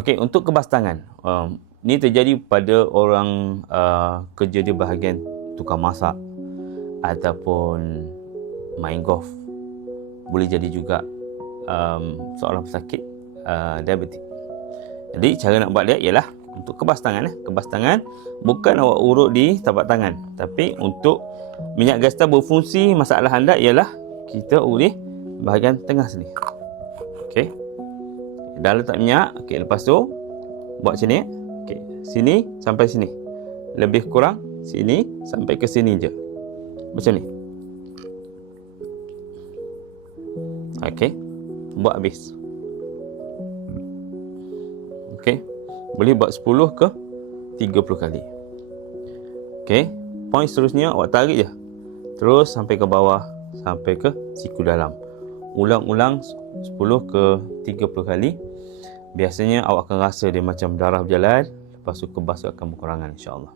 Okey, untuk kebas tangan. Ni terjadi pada orang kerja di bahagian tukang masak ataupun main golf. Boleh jadi juga seorang pesakit diabetik. Jadi cara nak buat dia ialah untuk kebas tangan. Kebas tangan bukan awak urut di tapak tangan, tapi untuk minyak gasta berfungsi, masalah anda ialah kita urut bahagian tengah sini. Okey. Dah letak minyak. Okey, lepas tu buat macam ni. Okey, sini sampai sini. Lebih kurang sini sampai ke sini je. Macam ni. Okey. Buat habis. Okey. Boleh buat 10 ke 30 kali. Okey. Poin seterusnya awak tarik je. Terus sampai ke bawah, sampai ke siku dalam. Ulang-ulang 10 ke 30 kali. Biasanya awak akan rasa dia macam darah berjalan. Lepas tu kebas akan berkurangan, insya-Allah.